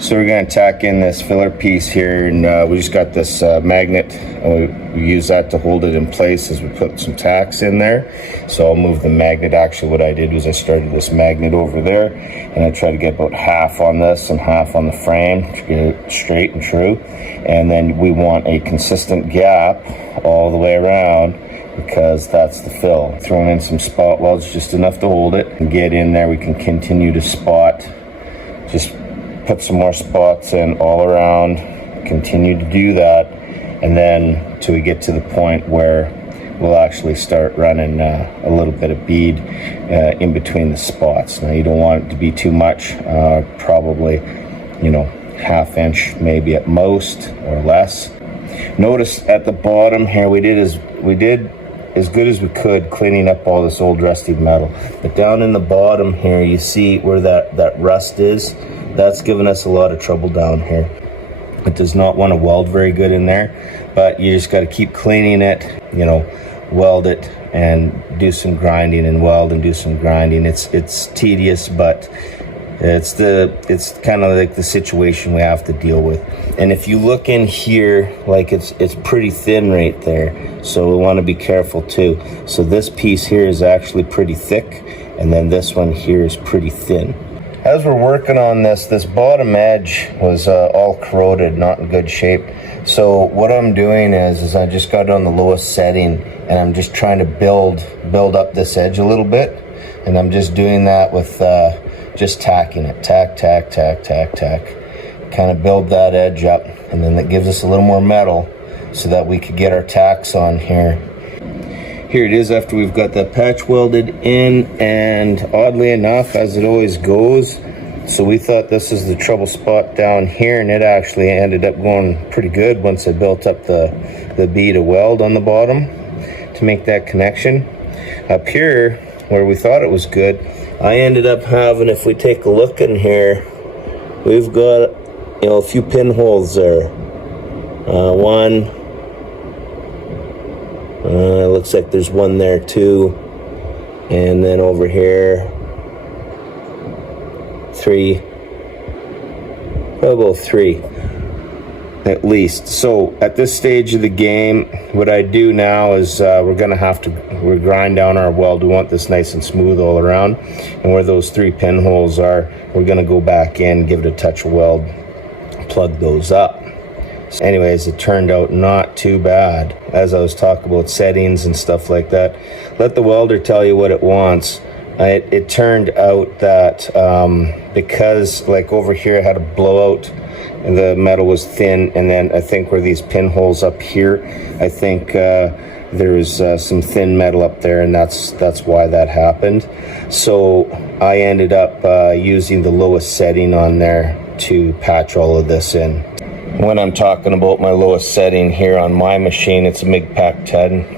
So we're going to tack in this filler piece here, and we just got this magnet, and we use that to hold it in place as we put some tacks in there. So I'll move the magnet. Actually, what I did was I started this magnet over there, and I try to get about half on this and half on the frame to get it straight and true. And then we want a consistent gap all the way around, because that's the fill. Throwing in some spot welds, just enough to hold it and get in there. We can continue to spot, just put some more spots in all around, continue to do that, and then till we get to the point where we'll actually start running a little bit of bead in between the spots. Now you don't want it to be too much, probably, you know, ½ inch maybe at most or less. Notice at the bottom here we did as good as we could cleaning up all this old rusty metal, but down in the bottom here you see where that rust is. That's given us a lot of trouble down here. It does not want to weld very good in there, but you just got to keep cleaning it, you know, weld it and do some grinding, and weld and do some grinding. It's tedious, but it's kind of like the situation we have to deal with. And if you look in here, like it's pretty thin right there, so we want to be careful too. So this piece here is actually pretty thick, and then this one here is pretty thin. As we're working on this bottom edge was all corroded, not in good shape. So what I'm doing is I just got it on the lowest setting, and I'm just trying to build up this edge a little bit. And I'm just doing that with just tacking it, tack, kind of build that edge up, and then that gives us a little more metal so that we could get our tacks on here. Here it is after we've got that patch welded in, and oddly enough, as it always goes, so we thought this is the trouble spot down here, and it actually ended up going pretty good once I built up the bead of weld on the bottom to make that connection. Up here, where we thought it was good, I ended up having, if we take a look in here, we've got, you know, a few pinholes there. One, looks like there's one there too, and then over here, 3, about 3 at least. So at this stage of the game, what I do now is we're grind down our weld. We want this nice and smooth all around, and where those 3 pinholes are, we're gonna go back in, give it a touch of weld, plug those up. So anyways, it turned out not too bad. As I was talking about settings and stuff like that, let the welder tell you what it wants. It turned out that because like over here I had a blowout and the metal was thin, and then I think where these pinholes up here, I think there's some thin metal up there, and that's why that happened. So I ended up using the lowest setting on there to patch all of this in. When I'm talking about my lowest setting here on my machine, it's a MIG Pack 10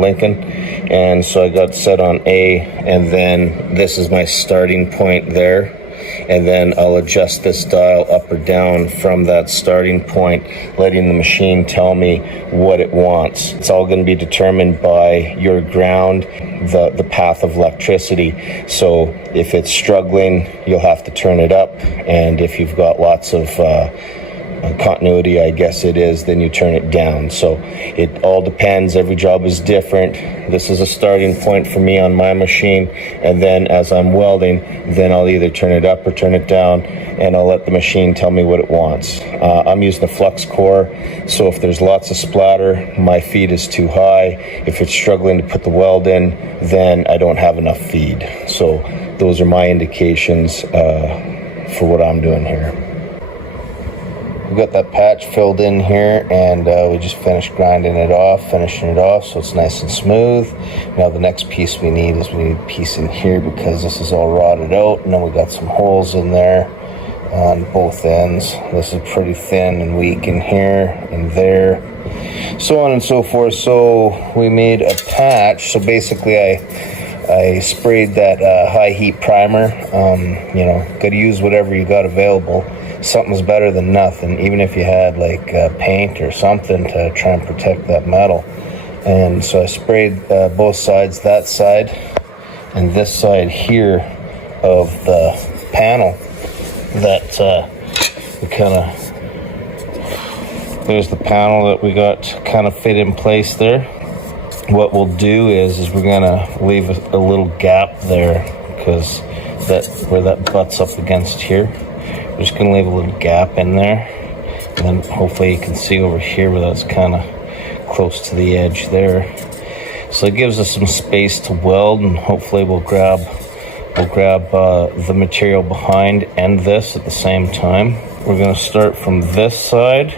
Lincoln, and so I got set on A, and then this is my starting point there, and then I'll adjust this dial up or down from that starting point, letting the machine tell me what it wants. It's all going to be determined by your ground, the path of electricity. So if it's struggling, you'll have to turn it up, and if you've got lots of continuity, I guess it is, then you turn it down. So it all depends. Every job is different. This is a starting point for me on my machine, and then as I'm welding, then I'll either turn it up or turn it down, and I'll let the machine tell me what it wants. I'm using a flux core, so if there's lots of splatter, my feed is too high. If it's struggling to put the weld in, then I don't have enough feed. So those are my indications for what I'm doing here. We've got that patch filled in here, and we just finished grinding it off, finishing it off, so it's nice and smooth. Now the next piece we need a piece in here, because this is all rotted out, and then we got some holes in there on both ends. This is pretty thin and weak in here and there, so on and so forth. So we made a patch. So basically I sprayed that high heat primer. You know, got to use whatever you got available. Something's better than nothing, even if you had like paint or something to try and protect that metal. And so I sprayed both sides, that side and this side here of the panel, that there's the panel that we got kind of fit in place there. What we'll do is we're gonna leave a little gap there, because where that butts up against here, we're just gonna leave a little gap in there, and then hopefully you can see over here where that's kind of close to the edge there. So it gives us some space to weld, and hopefully we'll grab the material behind and this at the same time. We're gonna start from this side,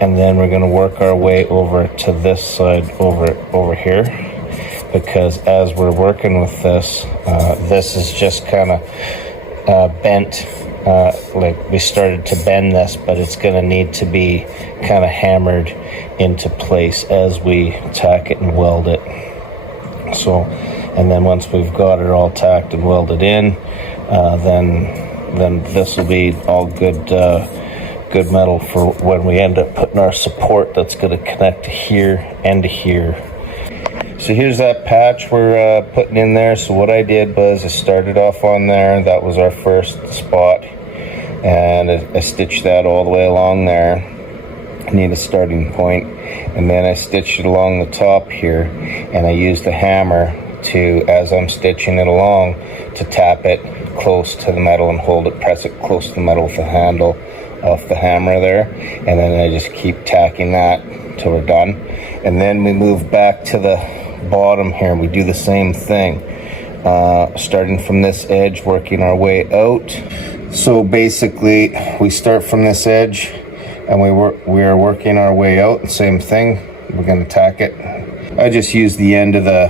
and then we're going to work our way over to this side over here, because as we're working with this, this is just kind of bent, like we started to bend this, but it's going to need to be kind of hammered into place as we tack it and weld it. So, and then once we've got it all tacked and welded in, then this will be all good metal for when we end up putting our support that's going to connect to here and to here. So here's that patch we're putting in there. So what I did was I started off on there. That was our first spot, and I stitched that all the way along there. I need a starting point, and then I stitched it along the top here, and I used the hammer to, as I'm stitching it along, to tap it close to the metal and hold it, press it close to the metal with the handle off the hammer there, and then I just keep tacking that till we're done. And then we move back to the bottom here, and we do the same thing, starting from this edge, working our way out. So basically we start from this edge, and we are working our way out. The same thing, we're going to tack it. I just use the end of the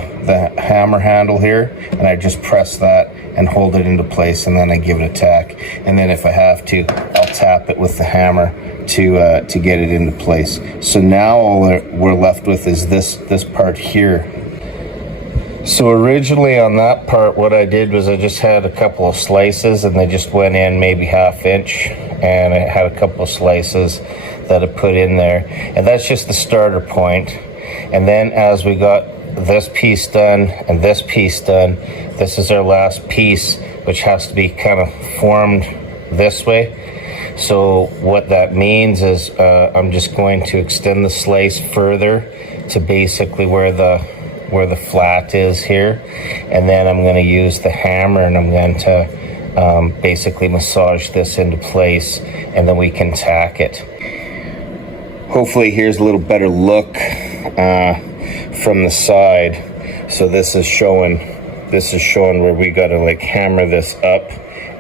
hammer handle here, and I just press that and hold it into place, and then I give it a tack. And then if I have to, I'll tap it with the hammer to get it into place. So now all we're left with is this part here. So originally on that part, what I did was I just had a couple of slices, and they just went in maybe 1/2 inch, and I had a couple of slices that I put in there, and that's just the starter point. And then as we got this piece done and this piece done, this is our last piece, which has to be kind of formed this way. So what that means is I'm just going to extend the slice further to basically where the flat is here, and then I'm going to use the hammer, and I'm going to basically massage this into place, and then we can tack it. Hopefully here's a little better look from the side. So this is showing where we got to like hammer this up,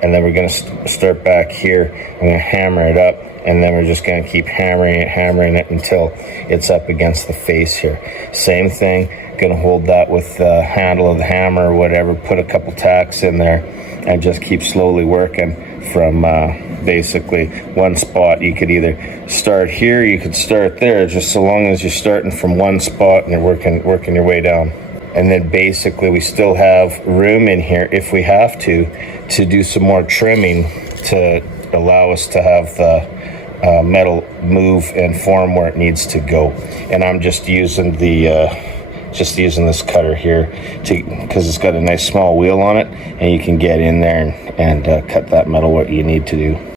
and then we're going to start back here. I'm going to hammer it up, and then we're just going to keep hammering it until it's up against the face here. Same thing, going to hold that with the handle of the hammer or whatever, put a couple tacks in there, and just keep slowly working from basically one spot. You could either start here, you could start there, just so long as you're starting from one spot and you're working your way down. And then basically we still have room in here, if we have to do some more trimming to allow us to have the metal move and form where it needs to go. And I'm just using this cutter here because it's got a nice small wheel on it, and you can get in there and cut that metal what you need to do.